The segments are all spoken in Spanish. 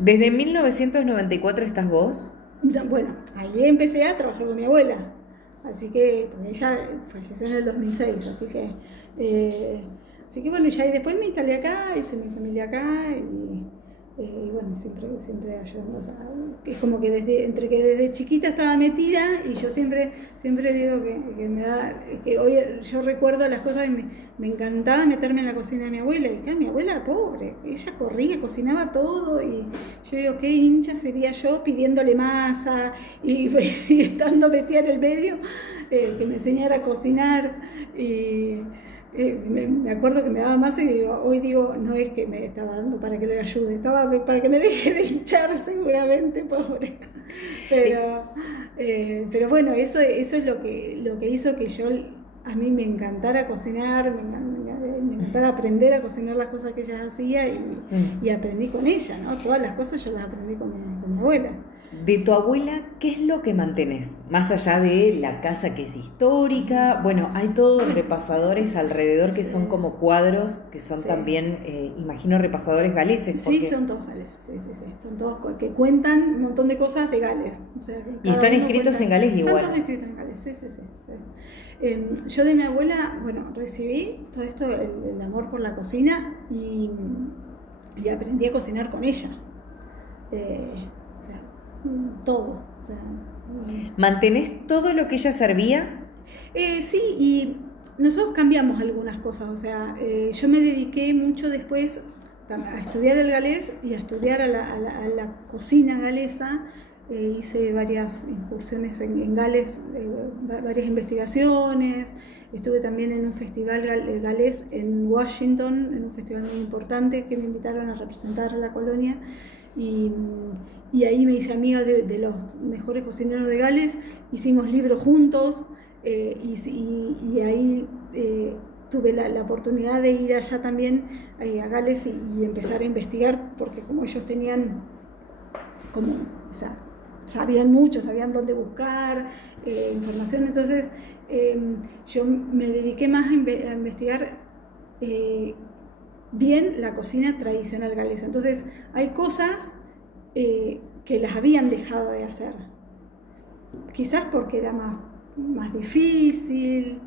¿Desde 1994 estás vos? Bueno, ahí empecé a trabajar con mi abuela, así que, porque ella falleció en el 2006, así que bueno, ya y después me instalé acá, hice mi familia acá y bueno, siempre ayudando, o sea, es como que entre que desde chiquita estaba metida y yo siempre digo que me da, que hoy yo recuerdo las cosas y me encantaba meterme en la cocina de mi abuela, y mi abuela pobre, ella corría, cocinaba todo y yo digo, qué hincha sería yo pidiéndole masa y estando metida en el medio, que me enseñara a cocinar y me acuerdo que me daba masa y hoy digo, no es que me estaba dando para que le ayude, estaba para que me deje de hinchar seguramente, pobre. Pero bueno, eso es lo que hizo que a mí me encantara cocinar, me encantara aprender a cocinar las cosas que ella hacía y aprendí con ella, ¿no? Todas las cosas yo las aprendí con mi abuela. De tu abuela, ¿qué es lo que mantenés? Más allá de la casa que es histórica, bueno, hay todos repasadores alrededor que son como cuadros, que son también, imagino, repasadores galeses. Sí, son todos galeses, sí. Son todos que cuentan un montón de cosas de Gales. O sea, y están escritos en galés igual. Están todos escritos en Gales, sí. Yo de mi abuela, bueno, recibí todo esto, el amor por la cocina y aprendí a cocinar con ella. Todo. ¿Mantenés todo lo que ella servía? Sí, y nosotros cambiamos algunas cosas. O sea, yo me dediqué mucho después a estudiar el galés y a estudiar a la cocina galesa. Hice varias incursiones en Gales, varias investigaciones. Estuve también en un festival galés en Washington, en un festival muy importante que me invitaron a representar a la colonia. Y ahí me hice amiga de los mejores cocineros de Gales, hicimos libros juntos y ahí tuve la oportunidad de ir allá también a Gales y empezar a investigar, porque como ellos tenían o sea, sabían mucho, sabían dónde buscar información, entonces yo me dediqué más a investigar bien la cocina tradicional galesa. Entonces hay cosas que las habían dejado de hacer, quizás porque era más difícil.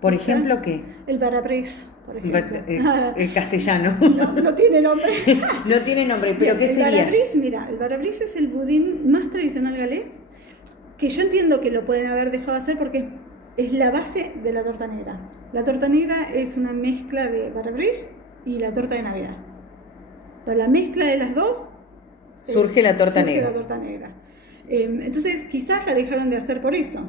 ¿Por ejemplo qué? El barabrés, por ejemplo. El castellano. No tiene nombre. No tiene nombre, pero ¿qué sería? El barabrés es el budín más tradicional galés, que yo entiendo que lo pueden haber dejado de hacer porque es la base de la torta negra. La torta negra es una mezcla de barabrés y la torta de Navidad. Entonces, la mezcla de las dos surge la torta negra. Entonces, quizás la dejaron de hacer por eso.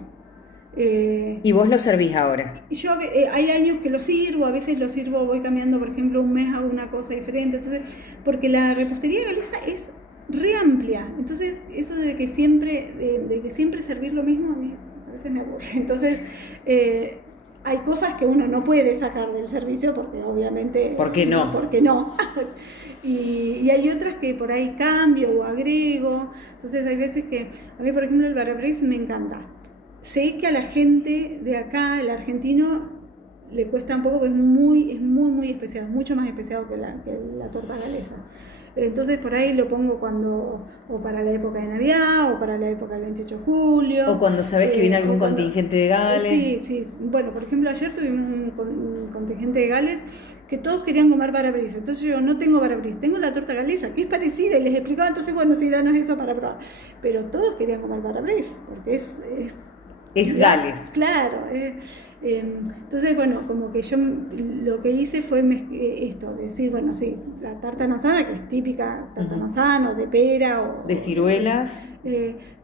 ¿Y vos lo servís ahora? Yo hay años que lo sirvo, a veces lo sirvo, voy cambiando, por ejemplo, un mes hago una cosa diferente. Entonces, porque la repostería galesa es re amplia. Entonces, eso de que siempre servir lo mismo, a mí a veces me aburre. Entonces, hay cosas que uno no puede sacar del servicio porque obviamente... ¿Por qué no? Porque no. Y hay otras que por ahí cambio o agrego. Entonces hay veces que... A mí, por ejemplo, el barabrés me encanta. Sé que a la gente de acá, el argentino, le cuesta un poco porque es muy especial, mucho más especial que la torta galesa. Entonces por ahí lo pongo o para la época de Navidad, o para la época del 28 de julio. O cuando sabes que viene algún contingente de Gales. Sí. Bueno, por ejemplo, ayer tuvimos un contingente de Gales que todos querían comer barabrís. Entonces yo no tengo barabrís, tengo la torta galesa, que es parecida, y les explicaba, entonces bueno, sí, danos eso para probar. Pero todos querían comer barabrís, porque es Gales. Claro. Entonces, bueno, como que yo lo que hice fue esto, decir, bueno, sí, la tarta de manzana, que es típica tarta de manzana, o de pera, o de ciruelas.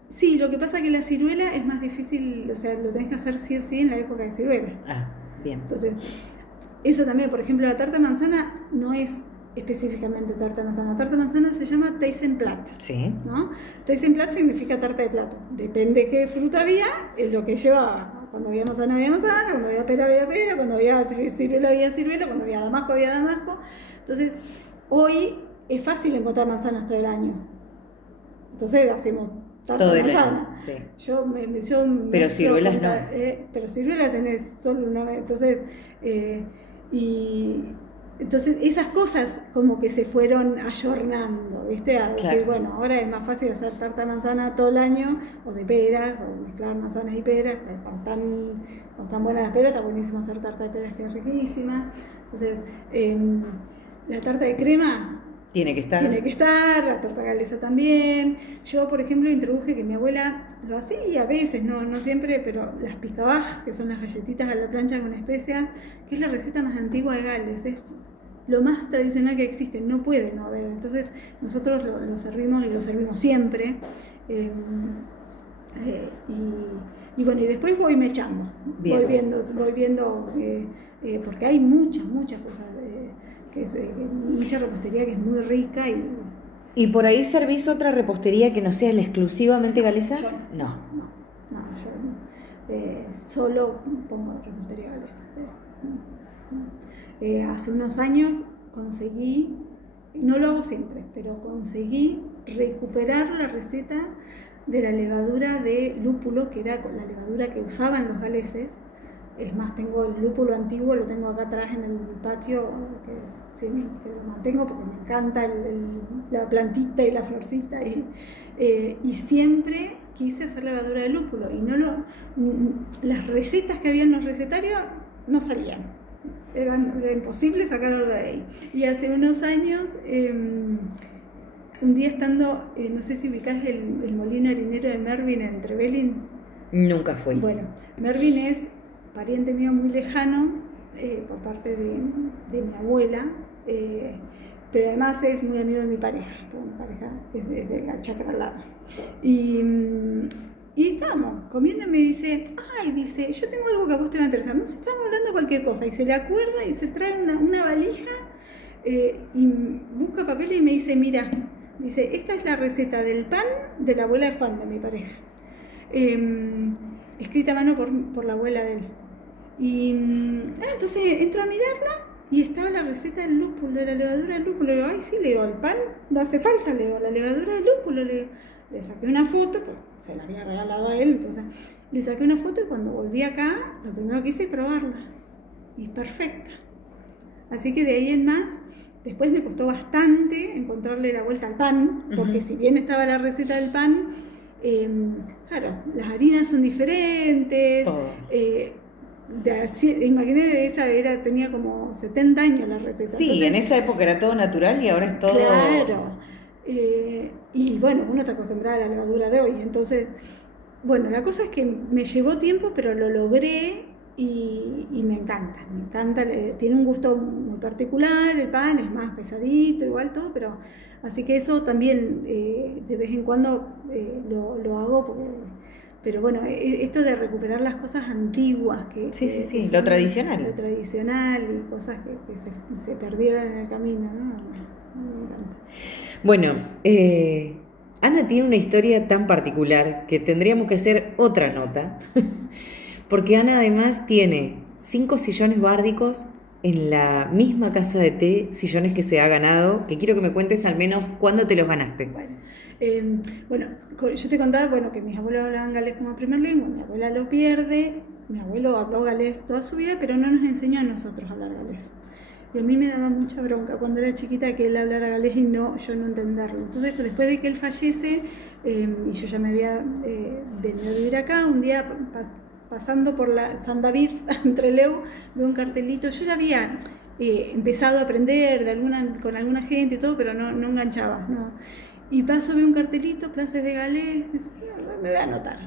Sí, lo que pasa es que la ciruela es más difícil, o sea, lo tenés que hacer sí o sí en la época de ciruela. Ah, bien. Entonces, eso también, por ejemplo, la tarta de manzana no es específicamente tarta de manzana. La tarta de manzana se llama Teisenblatt. Sí. ¿No? Teisenblatt significa tarta de plato. Depende qué fruta había, es lo que llevaba. Cuando había manzana, cuando había pera, cuando había ciruela, cuando había damasco, Entonces, hoy es fácil encontrar manzanas todo el año. Entonces, hacemos tarta todo de manzana. Sí. Pero ciruelas no. Pero ciruelas tenés solo una vez. Entonces, Entonces esas cosas como que se fueron ayornando, ¿viste? A decir, Claro. bueno, ahora es más fácil hacer tarta de manzana todo el año, o de peras, o mezclar manzanas y peras, cuando están buenas las peras, está buenísimo hacer tarta de peras, que es riquísima. Entonces, la tarta de crema Tiene que estar. tiene que estar, la torta galesa también. Yo, por ejemplo, introduje que mi abuela lo hacía a veces, no siempre, pero las picabaj, que son las galletitas a la plancha con especias, que es la receta más antigua de Gales, es lo más tradicional que existe, no puede no haber. Entonces, nosotros lo servimos y lo servimos siempre. Eh, y bueno, y después voy mechando, Bien. voy viendo porque hay muchas cosas. Mucha repostería que es muy rica ¿Y por ahí servís otra repostería que no sea la exclusivamente galesa? yo No. yo solo pongo repostería galesa. Sí. Hace unos años conseguí, no lo hago siempre, pero conseguí recuperar la receta de la levadura de lúpulo, que era la levadura que usaban los galeses. Es más, tengo el lúpulo antiguo, lo tengo acá atrás en el patio, que lo mantengo porque me encanta la plantita y la florcita. Y siempre quise hacer levadura de lúpulo. Y las recetas que había en los recetarios no salían. Era imposible sacarlo de ahí. Y hace unos años, un día estando, no sé si ubicás el molino harinero de Mervin en Trevelin. Nunca fui. Bueno, Mervin es pariente mío muy lejano, por parte de mi abuela, pero además es muy amigo de mi pareja, porque mi pareja es de la chacra al lado. Y estábamos comiendo y me dice, yo tengo algo que a vos te va a interesar, no sé, estábamos hablando de cualquier cosa, y se le acuerda y se trae una valija, y busca papeles y me dice, mira, dice, esta es la receta del pan de la abuela de Juan, de mi pareja. Escrita a mano por la abuela de él. Y entonces entro a mirarla y estaba la receta del lúpulo, de la levadura del lúpulo. Le digo, sí, le digo, el pan no hace falta, le digo, la levadura del lúpulo. Le saqué una foto, pues se la había regalado a él, entonces le saqué una foto y cuando volví acá, lo primero que hice es probarla. Y perfecta. Así que de ahí en más, después me costó bastante encontrarle la vuelta al pan, porque si bien estaba la receta del pan, claro, las harinas son diferentes. Todo. Imaginé, tenía como 70 años la receta. Sí, entonces, en esa época era todo natural y ahora es todo... Claro. Y bueno, uno está acostumbrado a la levadura de hoy. Entonces, bueno, la cosa es que me llevó tiempo, pero lo logré y me encanta. Tiene un gusto muy particular, el pan es más pesadito, igual todo, pero así que eso también de vez en cuando lo hago pero bueno, esto de recuperar las cosas antiguas Sí, que lo tradicional. Lo tradicional y cosas que se perdieron en el camino, ¿no? Me encanta. Bueno, Ana tiene una historia tan particular que tendríamos que hacer otra nota, porque Ana además tiene 5 sillones bárdicos en la misma casa de té, sillones que se ha ganado, que quiero que me cuentes al menos cuándo te los ganaste. Bueno, yo te contaba que mis abuelos hablaban galés como primer lengua, mi abuela lo pierde, mi abuelo habló galés toda su vida, pero no nos enseñó a nosotros a hablar galés. Y a mí me daba mucha bronca cuando era chiquita que él hablara galés y yo no entenderlo. Entonces, después de que él fallece, y yo ya me había venido a vivir acá, un día pasando por la San David, entre Leu, veo un cartelito, yo ya había empezado a aprender con alguna gente y todo, pero no enganchaba, ¿no? Y paso, veo un cartelito, clases de galés, me voy a anotar.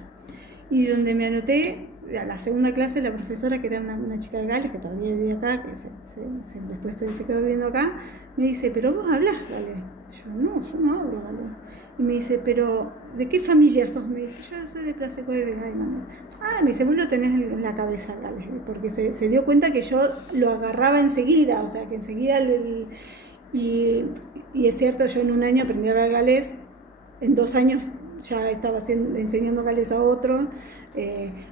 Y donde me anoté, a la segunda clase, la profesora, que era una chica de Gales, que todavía vivía acá, que después se quedó viviendo acá, me dice, ¿pero vos hablás galés? Yo no hablo galés. Y me dice, ¿pero de qué familia sos? Me dice, yo soy de Plaseco de Gaiman. Me dice, vos lo tenés en la cabeza galés, porque se dio cuenta que yo lo agarraba enseguida, o sea, que enseguida y es cierto, yo en un año aprendí a hablar galés, en 2 años ya estaba enseñando galés a otro,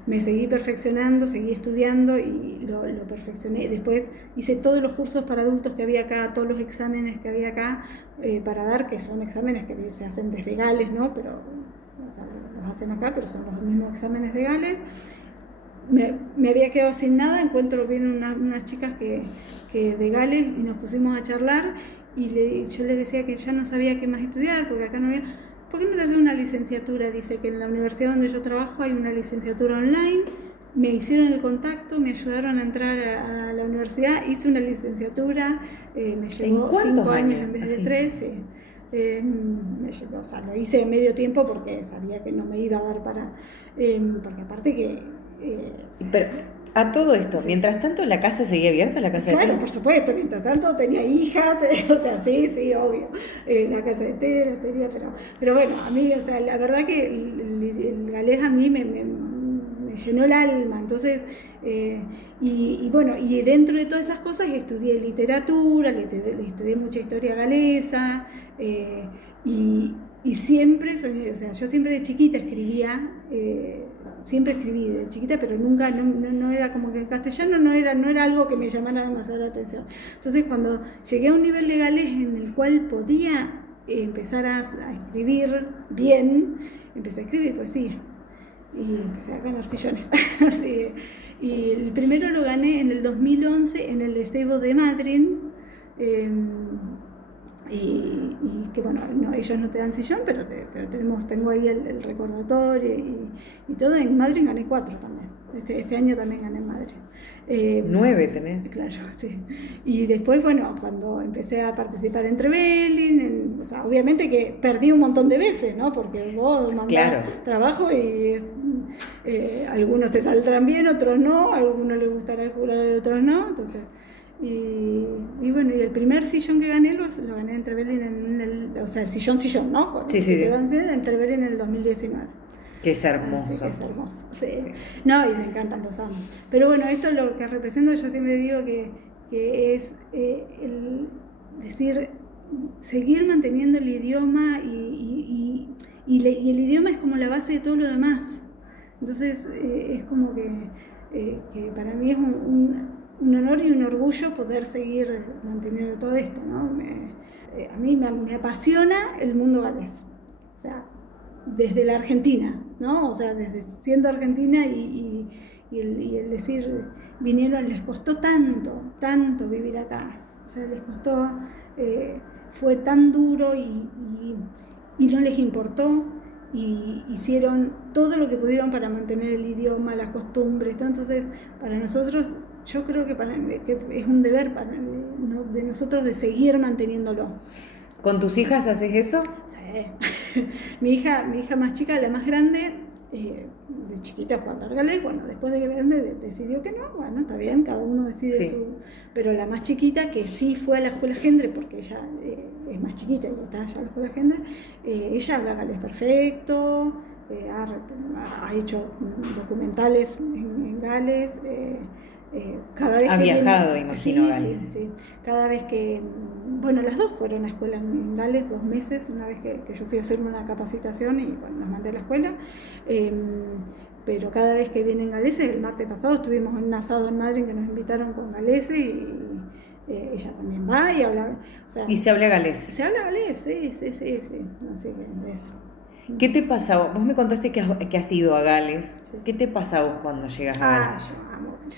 me seguí perfeccionando, seguí estudiando y lo perfeccioné. Después hice todos los cursos para adultos que había acá, todos los exámenes que había acá para dar, que son exámenes que se hacen desde Gales, ¿no? Pero, o sea, los hacen acá, pero son los mismos exámenes de Gales. me había quedado sin nada, encuentro bien unas chicas que de Gales y nos pusimos a charlar y yo les decía que ya no sabía qué más estudiar, porque acá no había... ¿Por qué no te haces una licenciatura? Dice que en la universidad donde yo trabajo hay una licenciatura online. Me hicieron el contacto, me ayudaron a entrar a la universidad, hice una licenciatura, me llevó 5 años en vez de 3. Me llevó, o sea, lo hice en medio tiempo porque sabía que no me iba a dar para... porque aparte que... Pero a todo esto, mientras tanto, ¿la casa seguía abierta? ¿La casa claro, por supuesto, mientras tanto tenía hijas, o sea, sí, obvio, la casa de té, la tenía, pero bueno, a mí, o sea, la verdad que el galés a mí me llenó el alma, entonces, y bueno, y dentro de todas esas cosas estudié literatura, le estudié mucha historia galesa, y siempre, o sea, yo siempre de chiquita escribía, siempre escribí de chiquita, pero nunca, no era como que en castellano no era algo que me llamara demasiado la atención. Entonces cuando llegué a un nivel de galés en el cual podía empezar a escribir bien, empecé a escribir poesía y empecé a ganar sillones. Así, y el primero lo gané en el 2011 en el Estebo de Madrid. Y que bueno, ellos no te dan sillón, pero tengo ahí el recordatorio y todo. En Madrid gané 4 también. Este año también gané en Madrid. 9 tenés. Claro, sí. Y después, bueno, cuando empecé a participar en Trevelin, o sea, obviamente que perdí un montón de veces, ¿no? Porque vos mandás trabajo y algunos te saldrán bien, otros no, a algunos les gustará el jurado y otros no, entonces... Y bueno, y el primer sillón que gané lo gané en Trevelin o sea, el sillón, ¿no? Sí. En Trevelin en el 2019. Que es hermoso. Que es hermoso, sí. No, y me encantan, los amo. Pero bueno, esto lo que represento, yo siempre digo que es el decir, seguir manteniendo el idioma y el idioma es como la base de todo lo demás. Entonces, es como que para mí es un honor y un orgullo poder seguir manteniendo todo esto, ¿no? A mí me apasiona el mundo galés, o sea, desde la Argentina, ¿no? O sea, desde siendo argentina y el decir, les costó tanto vivir acá, o sea, les costó, fue tan duro y no les importó, y hicieron todo lo que pudieron para mantener el idioma, las costumbres, todo. Entonces, para nosotros, yo creo que es un deber de nosotros de seguir manteniéndolo. ¿Con tus hijas haces eso? Sí. Mi hija más chica, la más grande, de chiquita fue a hablar galés. Bueno, después de grande decidió que no. Bueno, está bien, cada uno decide su... Pero la más chiquita, que sí fue a la escuela Gendre, porque ella es más chiquita y está allá en la escuela Gendre, ella habla galés perfecto, ha hecho documentales en Gales. Cada vez ha viajado, imagino, a Gales. Sí. Cada vez que... Bueno, las dos fueron a escuela en Gales 2 meses, una vez que yo fui a hacerme una capacitación y bueno, las mandé a la escuela. Pero cada vez que vienen galeses, el martes pasado estuvimos en un asado en Madrid que nos invitaron con galeses y ella también va y habla. O sea, ¿y se habla galés? Se habla galés, sí. Así que es... ¿Qué te pasa vos? Vos me contaste que has ido a Gales. Sí. ¿Qué te pasa a vos cuando llegas a Gales? Yo amo Gales.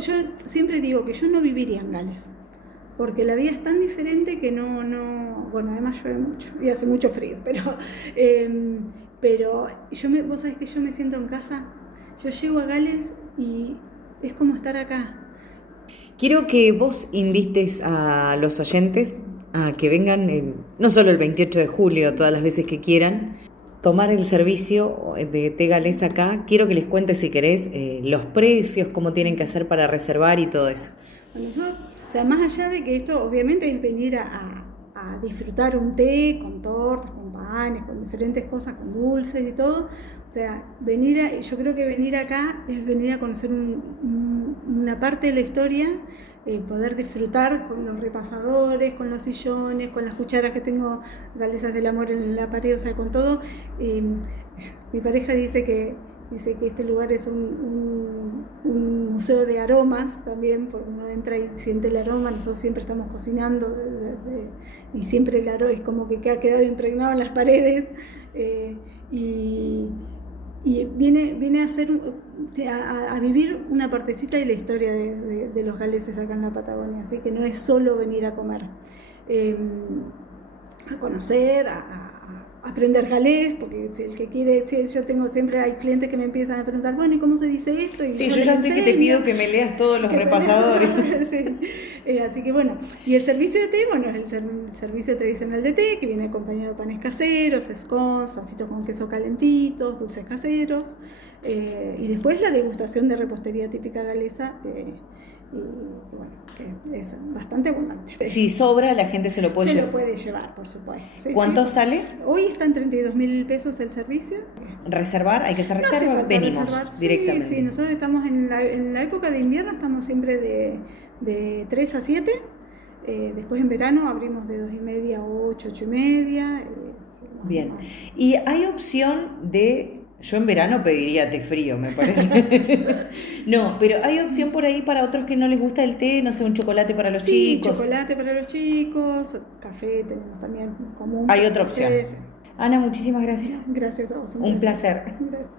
yo siempre digo que yo no viviría en Gales, porque la vida es tan diferente que no bueno, además llueve mucho y hace mucho frío, pero vos sabés que yo me siento en casa. Yo llego a Gales y es como estar acá. Quiero que vos invites a los oyentes a que vengan, no solo el 28 de julio, todas las veces que quieran, tomar el servicio de té galés acá. Quiero que les cuentes, si querés, los precios, cómo tienen que hacer para reservar y todo eso. Bueno, o sea, más allá de que esto obviamente es venir a disfrutar un té con tortas, con panes, con diferentes cosas, con dulces y todo. O sea, yo creo que venir acá es venir a conocer una parte de la historia, poder disfrutar con los repasadores, con los sillones, con las cucharas que tengo galesas del amor en la pared, o sea, con todo. Mi pareja dice que este lugar es un museo de aromas también, porque uno entra y siente el aroma. Nosotros siempre estamos cocinando y siempre el aroma es como que ha quedado impregnado en las paredes, y y viene a hacer a vivir una partecita de la historia de los galeses acá en la Patagonia, así que no es solo venir a comer, a conocer, a aprender galés, porque si el que quiere, yo tengo siempre, hay clientes que me empiezan a preguntar, bueno, ¿y cómo se dice esto? Y sí, yo ya estoy que te pido que me leas todos los repasadores. Sí. Así que bueno, y el servicio de té, bueno, es el servicio tradicional de té, que viene acompañado de panes caseros, scones, pancitos con queso calentitos, dulces caseros, y después la degustación de repostería típica galesa, y bueno, que es bastante abundante. Si sobra, la gente se lo puede llevar. Se lo puede llevar, por supuesto. Sí, ¿Cuánto sí. sale? Hoy está en 32.000 pesos el servicio. ¿Reservar? ¿Hay que hacer No reserva? hace falta Venimos reservar. directamente. Sí, nosotros estamos en la época de invierno, estamos siempre de 3 a 7. Después en verano abrimos de 2:30 a 8, 8:30. Bien. ¿Y hay opción de... Yo en verano pediría té frío, me parece. No, pero hay opción por ahí para otros que no les gusta el té, no sé, un chocolate para los chicos. Sí, chocolate para los chicos, café tenemos también común. Hay otra opción. Sí. Ana, muchísimas gracias. Gracias a vos. Un placer. Gracias.